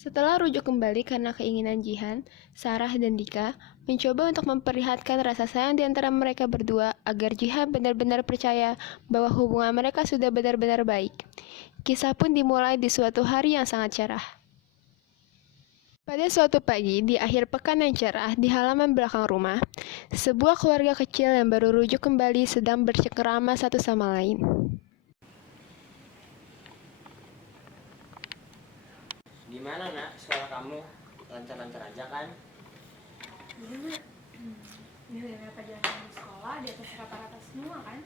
Setelah rujuk kembali karena keinginan Jihan, Sarah dan Dika mencoba untuk memperlihatkan rasa sayang di antara mereka berdua agar Jihan benar-benar percaya bahwa hubungan mereka sudah benar-benar baik. Kisah pun dimulai di suatu hari yang sangat cerah. Pada suatu pagi, di akhir pekan yang cerah di halaman belakang rumah, sebuah keluarga kecil yang baru rujuk kembali sedang bercengkerama satu sama lain. Gimana nak, sekolah kamu lancar-lancar aja kan? Gimana? Nilai pelajaran di sekolah di atas rata-rata semua kan?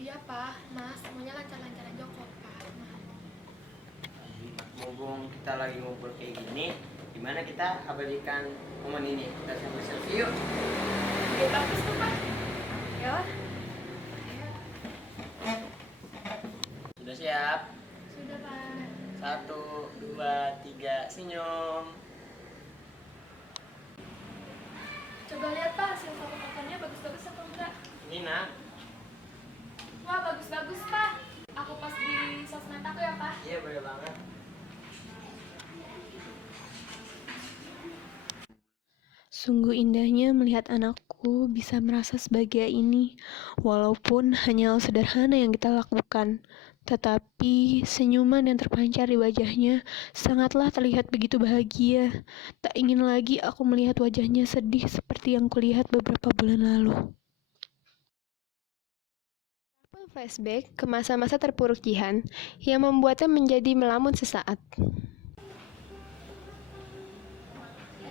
Iya Pak, Mas, semuanya lancar-lancar aja kok Pak. Mumpung kita lagi ngumpul kayak gini, gimana kita abadikan momen ini? Kita selfie yuk. Oke, bagus tuh Pak. Ya lah. Sudah siap? Sudah Pak. 1, 2, 3, senyum. Coba lihat Pak, hasil foto-fotonya bagus-bagus atau enggak? Ini nak. Wah, bagus-bagus Pak. Aku post di sosmed aku ya Pak. Iya boleh banget. Sungguh indahnya melihat anakku bisa merasa sebahagia ini, walaupun hanya hal sederhana yang kita lakukan. Tetapi senyuman yang terpancar di wajahnya sangatlah terlihat begitu bahagia. Tak ingin lagi aku melihat wajahnya sedih seperti yang kulihat beberapa bulan lalu. Pun flashback ke masa-masa terpuruk Jihan yang membuatnya menjadi melamun sesaat.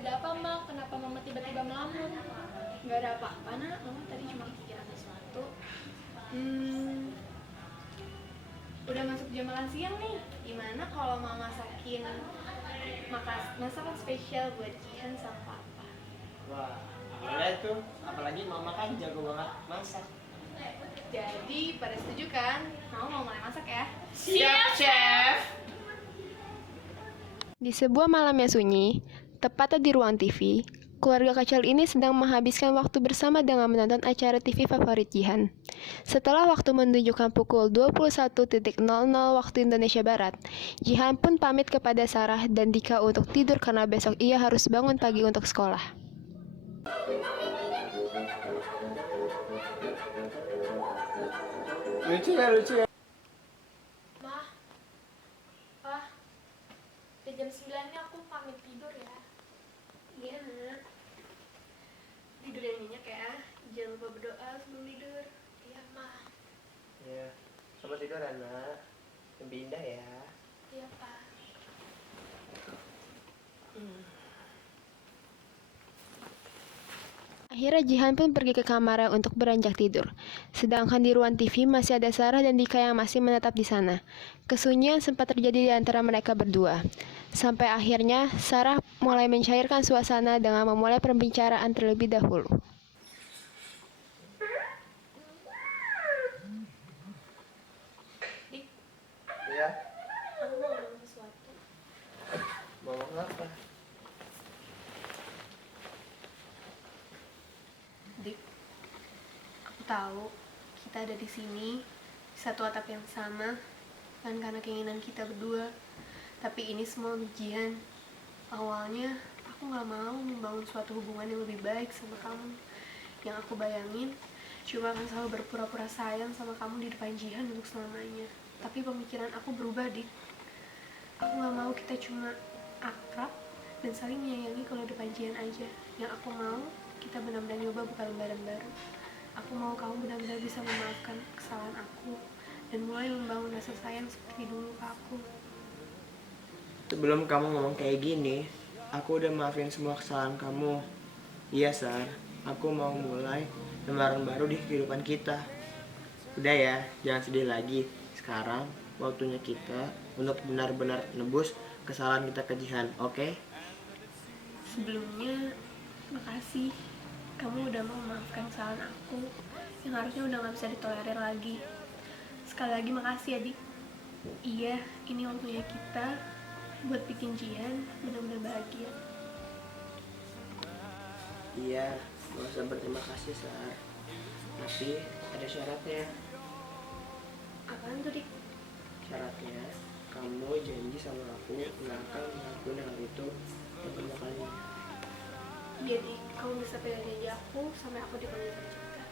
Ada apa Mak? Kenapa Mama tiba-tiba melamun? Gak ada apa-apa nak, Mama tadi cuma kepikiran sesuatu. Udah masuk jam makan siang nih. Gimana kalau Mama masakin masakan spesial buat Jihan sama Papa? Wah, boleh tuh. Apalagi mama kan jago banget masak. Jadi pada setuju kan? Mau mulai masak ya? Siap, Chef. Di sebuah malam yang sunyi, tepatnya di ruang TV, keluarga kecil ini sedang menghabiskan waktu bersama dengan menonton acara TV favorit Jihan. Setelah waktu menunjukkan pukul 21.00 waktu Indonesia Barat, Jihan pun pamit kepada Sarah dan Dika untuk tidur karena besok ia harus bangun pagi untuk sekolah. Lucu ya. Mah, Pak, di jam 9 ini aku pamit tidur ya. Iya nak. Tidur yang nyenyak ya. Jangan lupa berdoa sebelum tidur. Iya Mah, Ya, selamat tidur anak. Lebih indah ya. iya Pak. Akhirnya Jihan pun pergi ke kamarnya untuk beranjak tidur. Sedangkan di ruang TV masih ada Sarah dan Dika yang masih menetap di sana. Kesunyian sempat terjadi di antara mereka berdua. Sampai akhirnya Sarah mulai mencairkan suasana dengan memulai pembicaraan terlebih dahulu. Iya. Aku mau ngomong sesuatu. Mau apa? Dik, aku tahu kita ada di sini di satu atap yang sama, bukan karena keinginan kita berdua, tapi ini semua ujian. Awalnya aku nggak mau membangun suatu hubungan yang lebih baik sama kamu. Yang aku bayangin cuma akan selalu berpura-pura sayang sama kamu di depan Jihan untuk selamanya. Tapi pemikiran aku berubah, Dik. Aku nggak mau kita cuma akrab dan saling menyayangi kalau depan Jihan aja. Yang aku mau kita benar-benar nyoba buka lembaran baru. Aku mau kamu benar-benar bisa memaafkan kesalahan aku dan mulai membangun rasa sayang seperti dulu ke aku. Sebelum kamu ngomong kayak gini, aku udah maafin semua kesalahan kamu. Iya, Sar. Aku mau mulai lembaran baru di kehidupan kita. Udah ya, jangan sedih lagi. Sekarang waktunya kita untuk benar-benar nebus kesalahan kita ke Jihan, oke? Sebelumnya, makasih. Kamu udah mau memaafkan kesalahan aku yang harusnya udah gak bisa ditolerir lagi. Sekali lagi makasih ya, Dik. Iya, ini waktunya kita buat bikin Jihan benar-benar bahagia. Iya, gak usah berterima kasih, Sar. Tapi ada syaratnya. Apaan tuh, Dik? Syaratnya, kamu janji sama aku nggak akan ngelakuin hal itu yang kedua kalinya. Iya nih, kamu bisa pegang janji aku sampai aku dipanggil pencipta.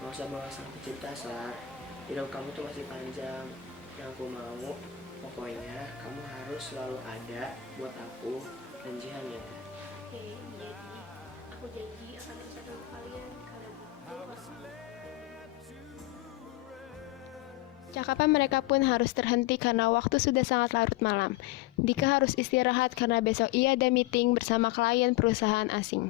Gak usah bawa sang pencipta, Sar. Hidup kamu tuh masih panjang. Yang aku mau, pokoknya kamu harus selalu ada buat aku dan Jihan ya. Iya nih, aku janji akan terus ada untuk kalian. Kalian harus. Cakapan mereka pun harus terhenti karena waktu sudah sangat larut malam. Dika harus istirahat karena besok ia ada meeting bersama klien perusahaan asing.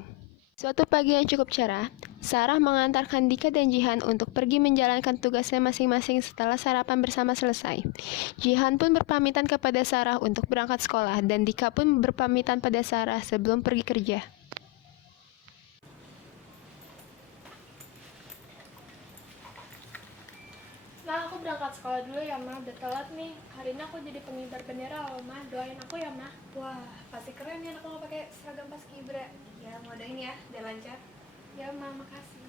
Suatu pagi yang cukup cerah, Sarah mengantarkan Dika dan Jihan untuk pergi menjalankan tugasnya masing-masing setelah sarapan bersama selesai. Jihan pun berpamitan kepada Sarah untuk berangkat sekolah dan Dika pun berpamitan pada Sarah sebelum pergi kerja. Ma, aku berangkat sekolah dulu ya, Ma. Udah telat nih. Hari ini aku jadi pengibar bendera loh, Ma. Doain aku ya, Ma. Wah, pasti keren ya anak lo pakai seragam paskibra. Ya, mau doain ya, biar lancar. Ya, Ma. Makasih.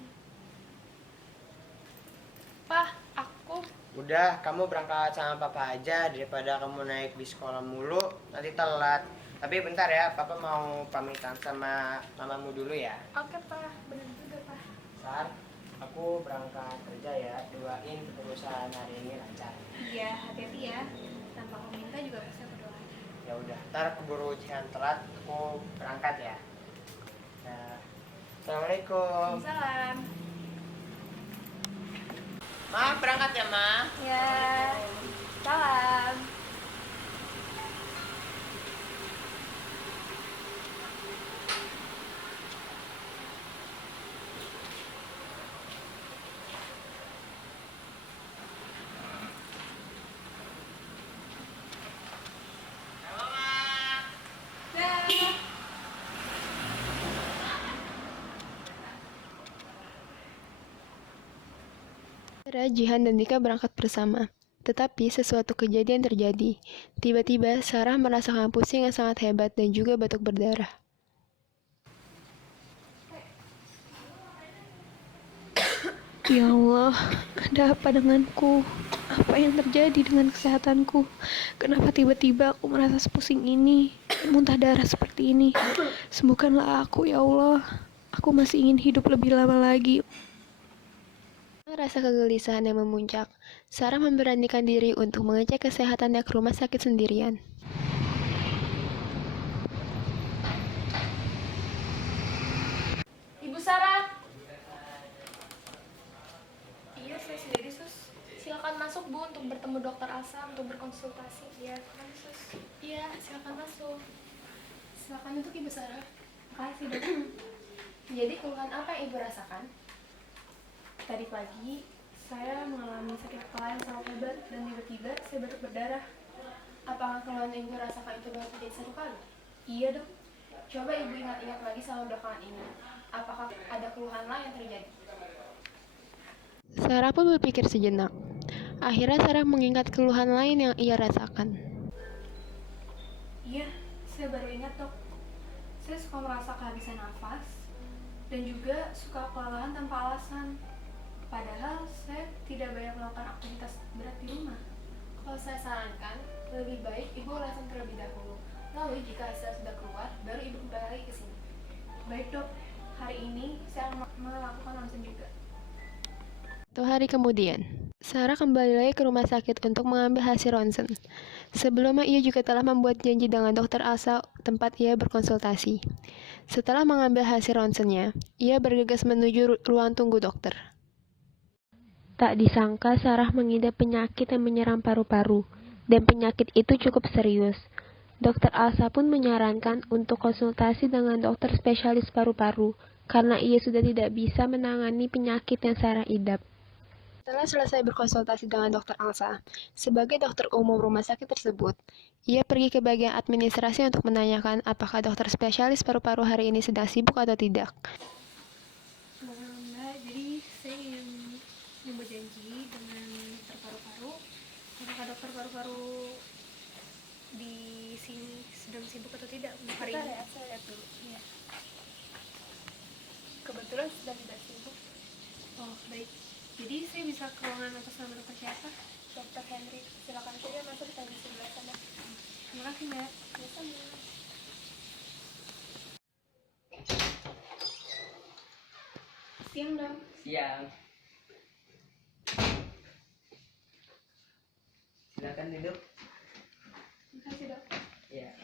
Pa, aku... Udah, kamu berangkat sama papa aja daripada kamu naik di sekolah mulu, nanti telat. Tapi bentar ya, papa mau pamitan sama mamamu dulu ya. Oke, Pa. Bener juga, Pa. Sar, aku berangkat kerja ya, doain perusahaan hari ini lancar. Iya, hati-hati ya. Tanpa aku minta juga pasti aku doain. Ya udah, ntar keburu Jihan telat, aku berangkat ya. Nah, Assalamualaikum. Salam. Ma, berangkat ya, Ma. Ya, salam. Segera Jihan dan Dika berangkat bersama. Tetapi sesuatu kejadian terjadi. Tiba-tiba Sarah merasakan pusing yang sangat hebat dan juga batuk berdarah. Ya Allah, ada apa denganku? Apa yang terjadi dengan kesehatanku? Kenapa tiba-tiba aku merasa sepusing ini? Muntah darah seperti ini. Sembuhkanlah aku, ya Allah. Aku masih ingin hidup lebih lama lagi. Rasa kegelisahan yang memuncak, Sarah memberanikan diri untuk mengecek kesehatannya ke rumah sakit sendirian. Ibu Sarah, Iya, saya sendiri, Sus. silakan masuk, Bu, untuk bertemu Dokter Asa untuk berkonsultasi. Iya, kan, Sus. Iya, silakan masuk. Silakan untuk Ibu Sarah. Makasih, Dok. Jadi, keluhan apa yang Ibu rasakan? Tadi pagi, saya mengalami sakit kepala yang sangat hebat dan tiba-tiba saya batuk berdarah. Apakah keluhan yang Ibu rasakan itu baru terjadi satu kali? Iya, Dok. Coba Ibu ingat-ingat lagi selama belakangan ini. Apakah ada keluhan lain yang terjadi? Sarah pun berpikir sejenak. Akhirnya Sarah mengingat keluhan lain yang ia rasakan. Iya, saya baru ingat, Dok. Saya suka merasa kehabisan nafas dan juga suka kelelahan tanpa alasan. Padahal saya tidak banyak melakukan aktivitas berat di rumah. Kalau saya sarankan, lebih baik Ibu ulasan terlebih dahulu. Lalu jika hasil sudah keluar, baru Ibu kembali lagi ke sini. Baik, Dok. Hari ini saya akan melakukan ronsen juga. 1 hari kemudian, Sarah kembali lagi ke rumah sakit untuk mengambil hasil ronsen. Sebelumnya ia juga telah membuat janji dengan Dokter Asa tempat ia berkonsultasi. Setelah mengambil hasil ronsennya, ia bergegas menuju ruang tunggu dokter. Tak disangka Sarah mengidap penyakit yang menyerang paru-paru, dan penyakit itu cukup serius. Dokter Asa pun menyarankan untuk konsultasi dengan dokter spesialis paru-paru, karena ia sudah tidak bisa menangani penyakit yang Sarah idap. Setelah selesai berkonsultasi dengan Dokter Alsa, sebagai dokter umum rumah sakit tersebut, ia pergi ke bagian administrasi untuk menanyakan apakah dokter spesialis paru-paru hari ini sedang sibuk atau tidak. Mbak, jadi saya ingin membuat janji dengan dokter paru-paru. Apakah dokter paru-paru di sini sedang sibuk atau tidak untuk hari ini? Ya, saya lihat dulu. Iya. Kebetulan sudah tidak sibuk. Oh, baik. Jadi saya bisa ke ruangan atas nama dokter siapa? Dokter Henry. Silakan saja masuk di teras sebelah sana. Terima kasih, Mbak. Sama-sama. Siang, Dok. Siang. Silakan duduk. Terima kasih, Dok. Ya.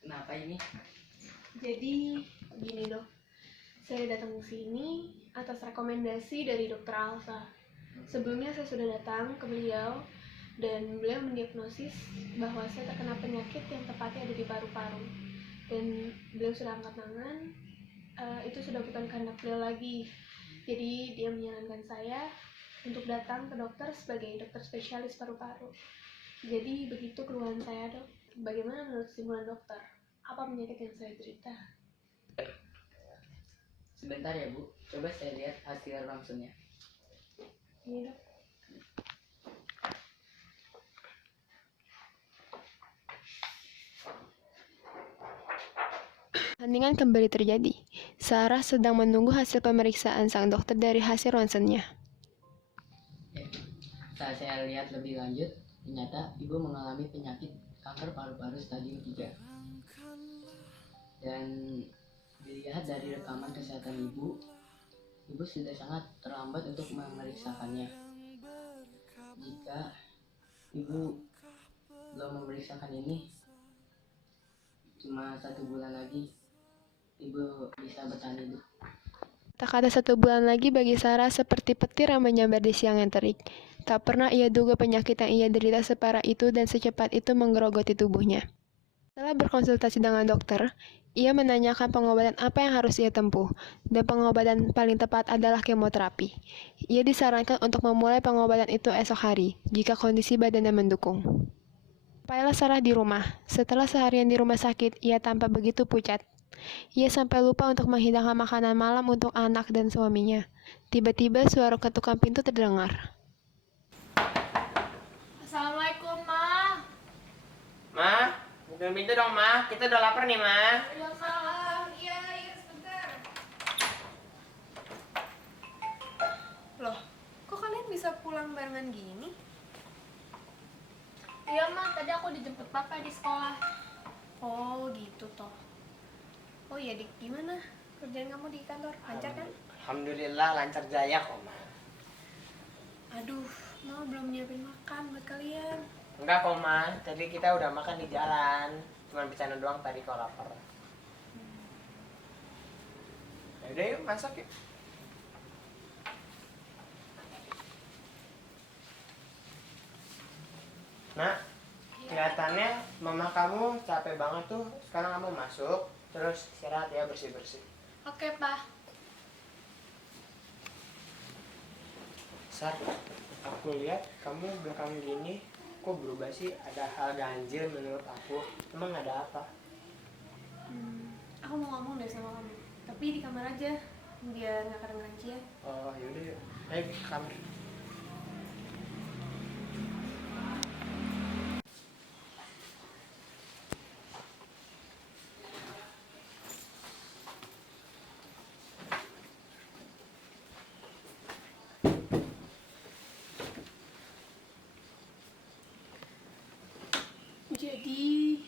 Kenapa ini? Jadi, gini, Dok. Saya datang ke sini atas rekomendasi dari Dokter Alfa. Sebelumnya saya sudah datang ke beliau dan beliau mendiagnosis bahwa saya terkena penyakit yang tepatnya ada di paru-paru. Dan beliau sudah angkat tangan, itu sudah bukan kehendak beliau lagi. Jadi dia menyarankan saya untuk datang ke dokter sebagai dokter spesialis paru-paru. Jadi begitu keluhan saya, Dok. Bagaimana menurut kesimpulan dokter? Apa penyakit yang saya derita? Sebentar ya Bu, coba saya lihat hasil ronsennya. Iya, Dok. Pertandingan kembali terjadi. Sarah sedang menunggu hasil pemeriksaan sang dokter dari hasil ronsennya. Ya. Saat saya lihat lebih lanjut, ternyata Ibu mengalami penyakit kanker paru-paru stadium 3. Dan dilihat dari rekaman kesehatan Ibu sudah sangat terlambat untuk memeriksakannya. Jika Ibu belum memeriksakan ini, cuma 1 bulan lagi Ibu bisa bertahan hidup. Tak ada 1 bulan lagi bagi Sarah seperti petir yang menyambar di siang yang terik. Tak pernah ia duga penyakit yang ia derita separah itu dan secepat itu menggerogoti tubuhnya. Setelah berkonsultasi dengan dokter, ia menanyakan pengobatan apa yang harus ia tempuh, dan pengobatan paling tepat adalah kemoterapi. Ia disarankan untuk memulai pengobatan itu esok hari, jika kondisi badannya mendukung. Sampailah Sarah di rumah. Setelah seharian di rumah sakit, ia tampak begitu pucat. Ia sampai lupa untuk menghidangkan makanan malam untuk anak dan suaminya. Tiba-tiba suara ketukan pintu terdengar. Assalamualaikum, Ma. Ma, bukain pintu dong, Ma. Kita udah lapar nih, Ma. Waalaikumsalam. Iya, sebentar. Loh, kok kalian bisa pulang barengan gini? Iya, Ma. Tadi aku dijemput Papa di sekolah. Oh, gitu toh. Oh iya, Dik, gimana? Kerjaan kamu di kantor lancar kan? Alhamdulillah lancar jaya kok, Ma. Aduh, Mama belum nyiapin makan buat kalian. Enggak kok, Ma. Tadi kita udah makan di jalan. Cuman bercanda doang tadi kalau lapar. Yaudah yuk, masak yuk. Nah, kelihatannya mama kamu capek banget tuh. Sekarang kamu masuk, terus istirahat ya, bersih-bersih. Oke, Pa. Sar, aku lihat kamu belakang gini, kok berubah sih? Ada hal ganjil menurut aku. Emang ada apa? Aku mau ngomong deh sama kamu. Tapi di kamar aja, biar nggak kedengeran Cia. Oh, yaudah yuk. Ayo ke kamar. Jadi,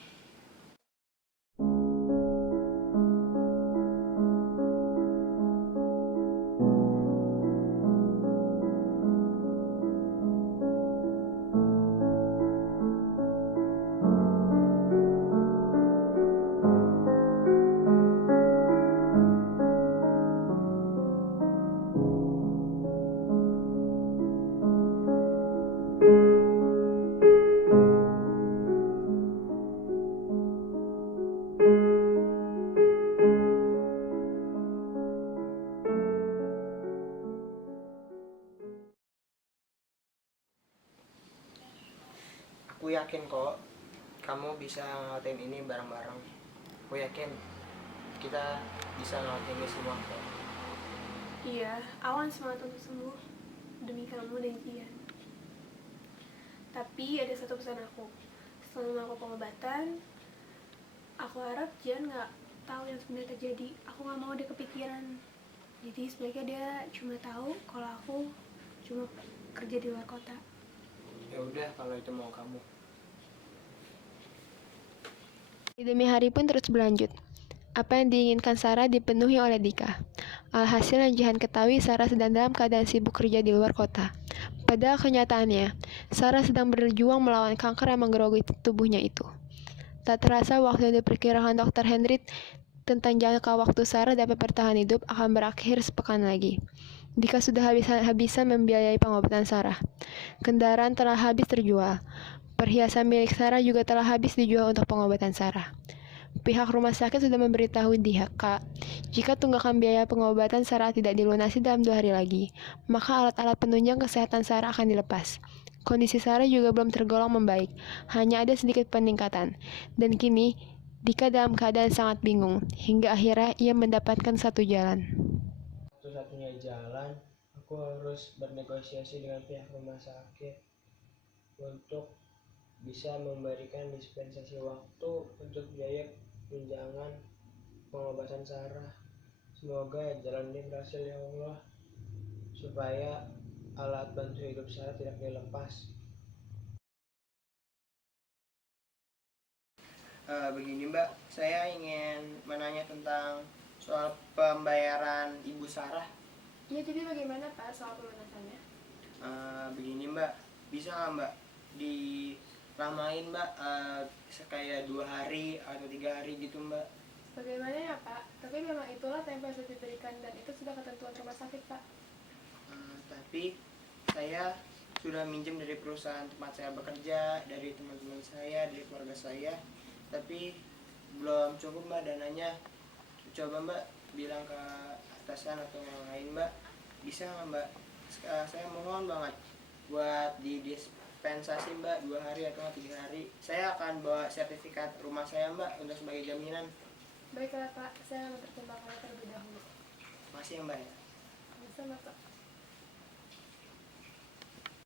Aku yakin kok kamu bisa ngelakuin ini bareng-bareng. Aku yakin kita bisa ngelakuin ini semua kok. iya, awan semangat untuk sembuh demi kamu dan Cia. Tapi ada satu pesan aku. Selama aku pengobatan, aku harap Jian nggak tahu yang sebenarnya terjadi. Aku nggak mau dia kepikiran. Jadi sebaiknya dia cuma tahu kalau aku cuma kerja di luar kota. Ya udah kalau itu mau kamu. Demi hari pun terus berlanjut. Apa yang diinginkan Sarah dipenuhi oleh Dika. Alhasil yang Jihan ketahui, Sarah sedang dalam keadaan sibuk kerja di luar kota. Padahal kenyataannya, Sarah sedang berjuang melawan kanker yang menggerogoti tubuhnya itu. Tak terasa waktu yang diperkirakan Dr. Hendrik tentang jangka waktu Sarah dapat bertahan hidup akan berakhir sepekan lagi. Dika sudah habis-habisan membiayai pengobatan Sarah. Kendaraan telah habis terjual. Perhiasan milik Sarah juga telah habis dijual untuk pengobatan Sarah. Pihak rumah sakit sudah memberitahu Dika, jika tunggakan biaya pengobatan Sarah tidak dilunasi dalam 2 hari lagi, maka alat-alat penunjang kesehatan Sarah akan dilepas. Kondisi Sarah juga belum tergolong membaik, hanya ada sedikit peningkatan. Dan kini, Dika dalam keadaan sangat bingung, hingga akhirnya ia mendapatkan satu jalan. Satu-satunya jalan, aku harus bernegosiasi dengan pihak rumah sakit untuk bisa memberikan dispensasi waktu untuk biaya tunjangan pengobatan Sarah. Semoga jalan ini berhasil ya Allah, supaya alat bantu hidup Sarah tidak dilepas. Begini Mbak, saya ingin menanya tentang soal pembayaran Ibu Sarah. Ya, jadi bagaimana Pak soal pelunasannya? Begini Mbak, bisa nggak Mbak dilamain Mbak, kayak 2 hari atau 3 hari gitu Mbak? Bagaimana ya Pak? Tapi memang itulah tempo yang sudah diberikan dan itu sudah ketentuan rumah sakit Pak. Tapi saya sudah minjem dari perusahaan tempat saya bekerja, dari teman-teman saya, dari keluarga saya, tapi belum cukup Mbak dananya. Coba Mbak bilang ke atasan atau yang lain Mbak, bisa nggak Mbak? Saya mohon banget buat didispensasi Mbak 2 hari atau 3 hari. Saya akan bawa sertifikat rumah saya Mbak untuk sebagai jaminan. Baiklah Pak, saya akan mempertimbangkannya terlebih dahulu. Makasih ya Mbak ya. Bisa Pak.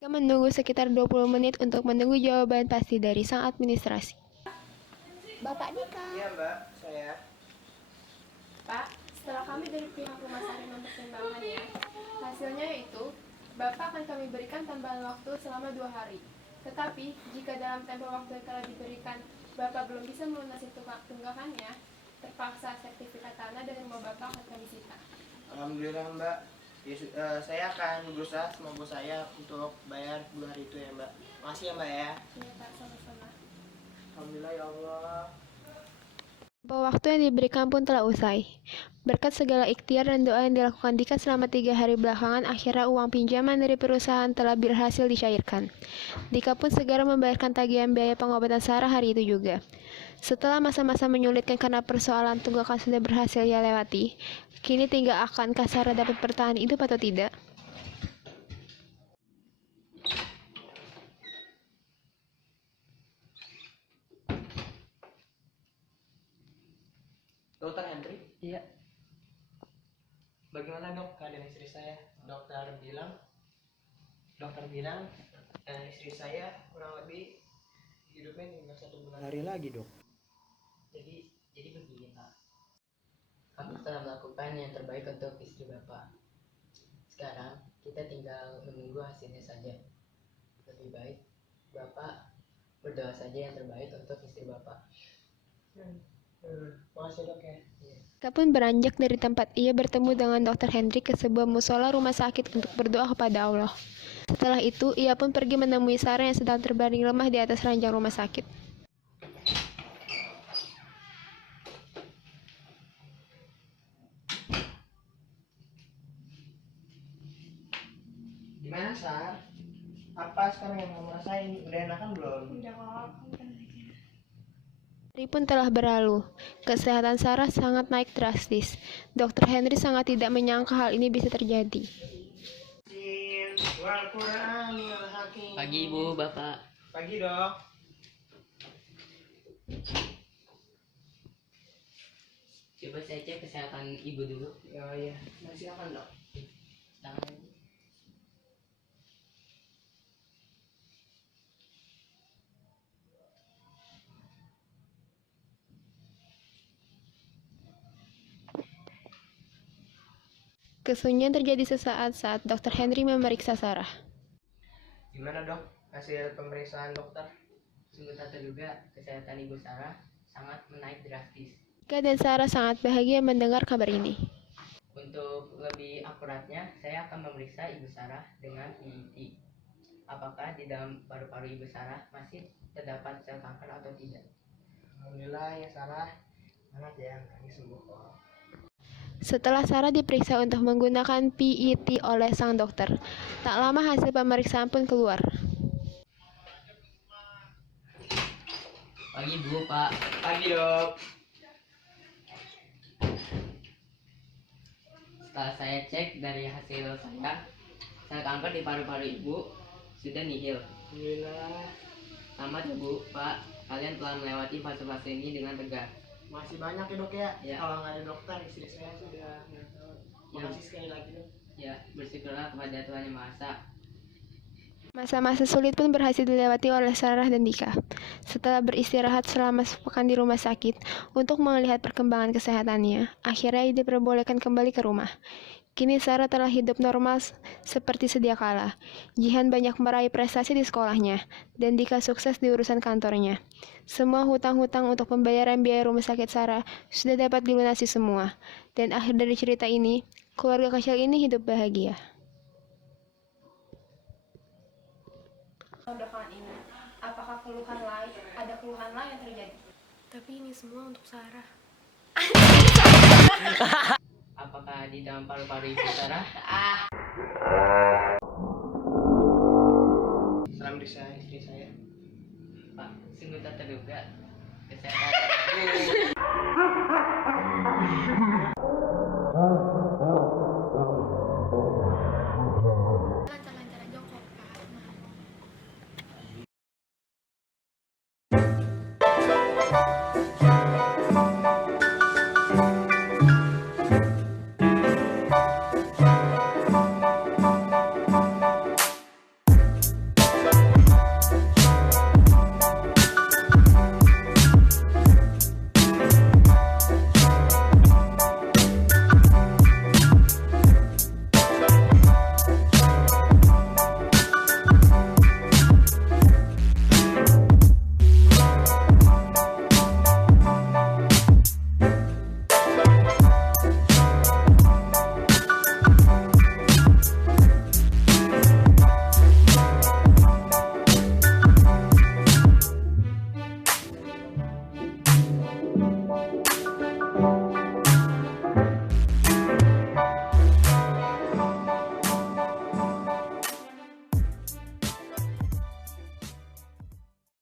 Kita menunggu sekitar 20 menit untuk menunggu jawaban pasti dari sang administrasi. Bapak Dika. Iya Mbak, saya. Pak, setelah kami dari pihak rumah sakit mempertimbangkannya, hasilnya yaitu Bapak akan kami berikan tambahan waktu selama 2 hari. Tetapi, jika dalam tempo waktu yang telah diberikan Bapak belum bisa melunasi tunggakannya, terpaksa sertifikat tanah dan rumah Bapak akan kami sita. Alhamdulillah Mbak. Ya, saya akan berusaha semampu saya untuk bayar 2 hari itu ya Mbak. Makasih ya Mbak ya. Iya Pak, sama-sama. Alhamdulillah ya Allah. Waktu yang diberikan pun telah usai. Berkat segala ikhtiar dan doa yang dilakukan Dika selama 3 hari belakangan, akhirnya uang pinjaman dari perusahaan telah berhasil dicairkan. Dika pun segera membayarkan tagihan biaya pengobatan Sarah hari itu juga. Setelah masa-masa menyulitkan karena persoalan tunggakan sudah berhasil ia lewati, kini tinggal akankah Sarah dapat bertahan hidup atau tidak? Dokter Hendrik, Iya, bagaimana dok keadaan istri saya? Dokter bilang istri saya kurang lebih hidupnya tinggal 1 bulan hari lagi dok. jadi begini Pak. Kami telah melakukan yang terbaik untuk istri Bapak. Sekarang kita tinggal menunggu hasilnya saja. Lebih baik Bapak berdoa saja yang terbaik untuk istri Bapak. Makasih dok ya. Dika pun beranjak dari tempat ia bertemu dengan Dr. Hendrik ke sebuah musola rumah sakit untuk berdoa kepada Allah. Setelah itu, ia pun pergi menemui Sarah yang sedang terbaring lemah di atas ranjang rumah sakit. Gimana Sar? Apa sekarang yang kamu rasain? Udah enakan belum? Udah kok. Hari pun telah berlalu. Kesehatan Sarah sangat naik drastis. Dr. Henry sangat tidak menyangka hal ini bisa terjadi. Pagi Ibu, Bapak. Pagi dok. Coba saya cek kesehatan Ibu dulu. Ya iya, silakan dok. Tangan. Kesunyian terjadi sesaat saat Dr. Henry memeriksa Sarah. Gimana dok? hasil pemeriksaan dokter. Sungguh tak terduga, kesehatan Ibu Sarah sangat menaik drastis. Dika dan Sarah sangat bahagia mendengar kabar ini. Untuk lebih akuratnya, saya akan memeriksa Ibu Sarah dengan PET. Apakah di dalam paru-paru Ibu Sarah masih terdapat sel kanker atau tidak? Alhamdulillah ya Sarah, semangat ya, kami sembuh kok. Setelah Sarah diperiksa untuk menggunakan PET oleh sang dokter, tak lama hasil pemeriksaan pun keluar. Pagi Bu, Pak. Pagi dok. Setelah saya cek dari hasil saya, sel kanker di paru-paru Ibu sudah nihil. Alhamdulillah. Selamat ya Bu, Pak. Kalian telah melewati fase-fase ini dengan tegar. Masih banyak ya dok ya. Ya. Kalau nggak ada dokter, istri saya sudah nggak tahu. Makasih sekali lagi dok. Ya, bersyukurlah kepada Tuhan Yang Maha Esa. Masa-masa sulit pun berhasil dilewati oleh Sarah dan Dika. Setelah beristirahat selama sepekan di rumah sakit untuk melihat perkembangan kesehatannya, akhirnya diperbolehkan kembali ke rumah. Kini Sarah telah hidup normal seperti sedia kala. Jihan banyak meraih prestasi di sekolahnya, dan Dika sukses di urusan kantornya. Semua hutang-hutang untuk pembayaran biaya rumah sakit Sarah sudah dapat dilunasi semua. Dan akhir dari cerita ini, keluarga kecil ini hidup bahagia. Belakangan ini, apakah ada keluhan lain yang terjadi? Tapi ini semua untuk Sarah. Apakah di dalam paru-paru Ibu Sarah? Salam bisa istri saya. Pak, sungguh tak terduga kesehatan